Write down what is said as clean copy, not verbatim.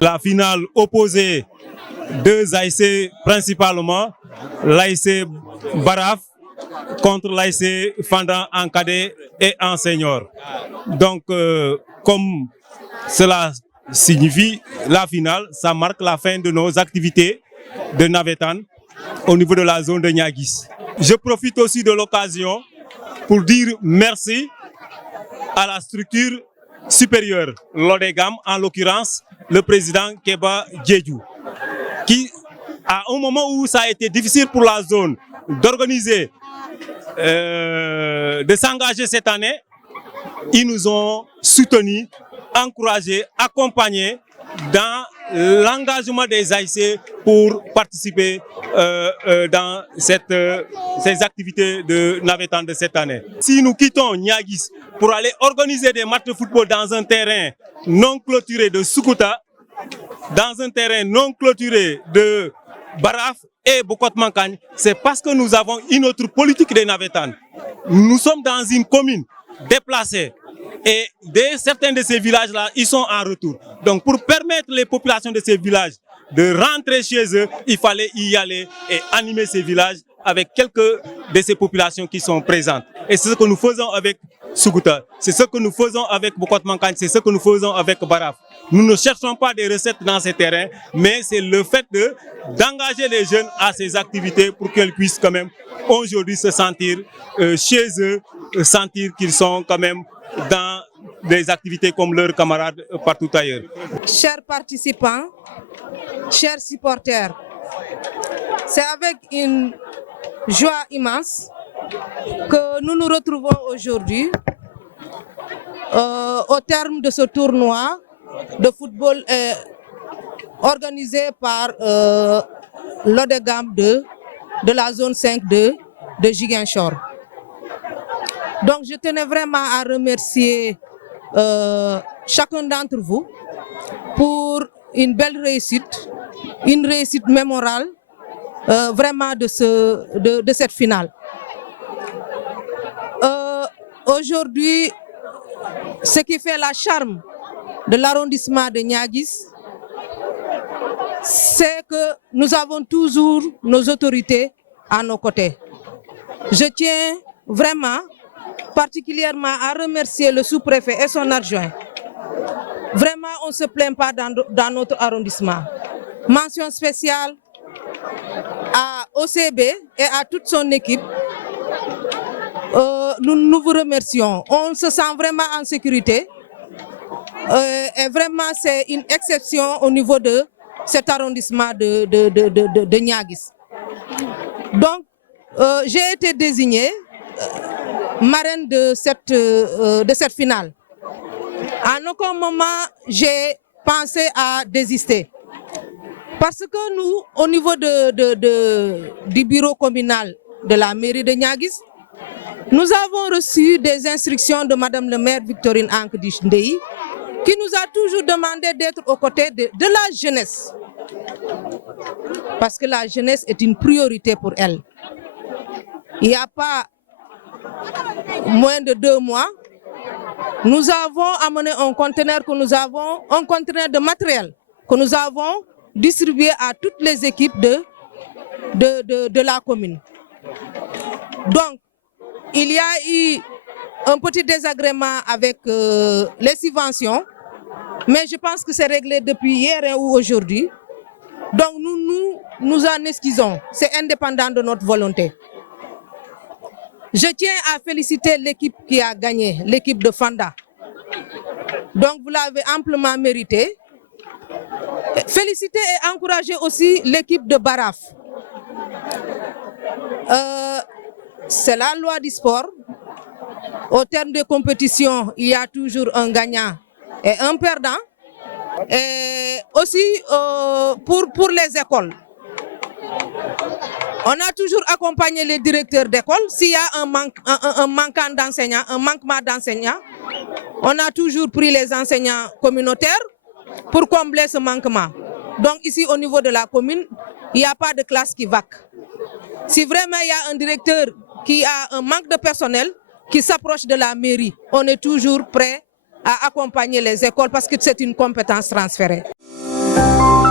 La finale opposait deux ASC principalement, l'ASC Baraf contre l'ASC Fanda en cadet et en senior. Donc, comme cela signifie la finale, ça marque la fin de nos activités de navétane au niveau de la zone de Niaguis. Je profite aussi de l'occasion pour dire merci à la structure supérieure, l'ODEGAM, en l'occurrence le président Keba Djedjou, qui, à un moment où ça a été difficile pour la zone d'organiser, de s'engager cette année, ils nous ont soutenus, encouragés, accompagnés dans l'engagement des AIC pour participer dans ces activités de navétane de cette année. Si nous quittons Niaguis pour aller organiser des matchs de football dans un terrain non clôturé de Sukuta, dans un terrain non clôturé de Baraf et Bokot-Mankagne, c'est parce que nous avons une autre politique des navétanes. Nous sommes dans une commune déplacée et certains de ces villages-là, ils sont en retour. Donc pour permettre les populations de ces villages de rentrer chez eux, il fallait y aller et animer ces villages avec quelques de ces populations qui sont présentes. Et c'est ce que nous faisons avec Sukuta, c'est ce que nous faisons avec Bokot-Mankagne, c'est ce que nous faisons avec Baraf. Nous ne cherchons pas des recettes dans ces terrains, mais c'est le fait d'engager les jeunes à ces activités pour qu'ils puissent quand même aujourd'hui se sentir chez eux, sentir qu'ils sont quand même dans des activités comme leurs camarades partout ailleurs. Chers participants, chers supporters, c'est avec une joie immense que nous nous retrouvons aujourd'hui au terme de ce tournoi de football organisé par l'ODEGAM 2 de la zone 5-2 de Ziguinchor. Donc je tenais vraiment à remercier chacun d'entre vous pour une belle réussite, une réussite mémorable vraiment de cette finale. Aujourd'hui, ce qui fait la charme de l'arrondissement de Niaguis, c'est que nous avons toujours nos autorités à nos côtés. Je tiens vraiment particulièrement à remercier le sous-préfet et son adjoint. Vraiment, on ne se plaint pas dans notre arrondissement. Mention spéciale à OCB et à toute son équipe. Nous vous remercions. On se sent vraiment en sécurité. Et vraiment, c'est une exception au niveau de cet arrondissement de Niaguis. Donc, j'ai été désignée marraine de cette finale. À aucun moment, j'ai pensé à désister. Parce que nous, au niveau du bureau communal de la mairie de Niaguis, nous avons reçu des instructions de Madame le maire Victorine Ankdi-Ndei, qui nous a toujours demandé d'être aux côtés de la jeunesse. Parce que la jeunesse est une priorité pour elle. Il n'y a pas moins de 2 mois, nous avons amené un conteneur de matériel que nous avons distribué à toutes les équipes de la commune. Donc, il y a eu un petit désagrément avec les subventions, mais je pense que c'est réglé depuis hier ou aujourd'hui. Donc nous en excusons, c'est indépendant de notre volonté. Je tiens à féliciter l'équipe qui a gagné, l'équipe de Fanda. Donc vous l'avez amplement mérité. Féliciter et encourager aussi l'équipe de Baraf. C'est la loi du sport. Au terme de compétition, il y a toujours un gagnant et un perdant. Et aussi pour les écoles. On a toujours accompagné les directeurs d'école. S'il y a un manquement d'enseignants, on a toujours pris les enseignants communautaires pour combler ce manquement. Donc ici au niveau de la commune, il n'y a pas de classe qui vaque. Si vraiment il y a un directeur qui a un manque de personnel, qui s'approche de la mairie, on est toujours prêt à accompagner les écoles parce que c'est une compétence transférée. Sénégal.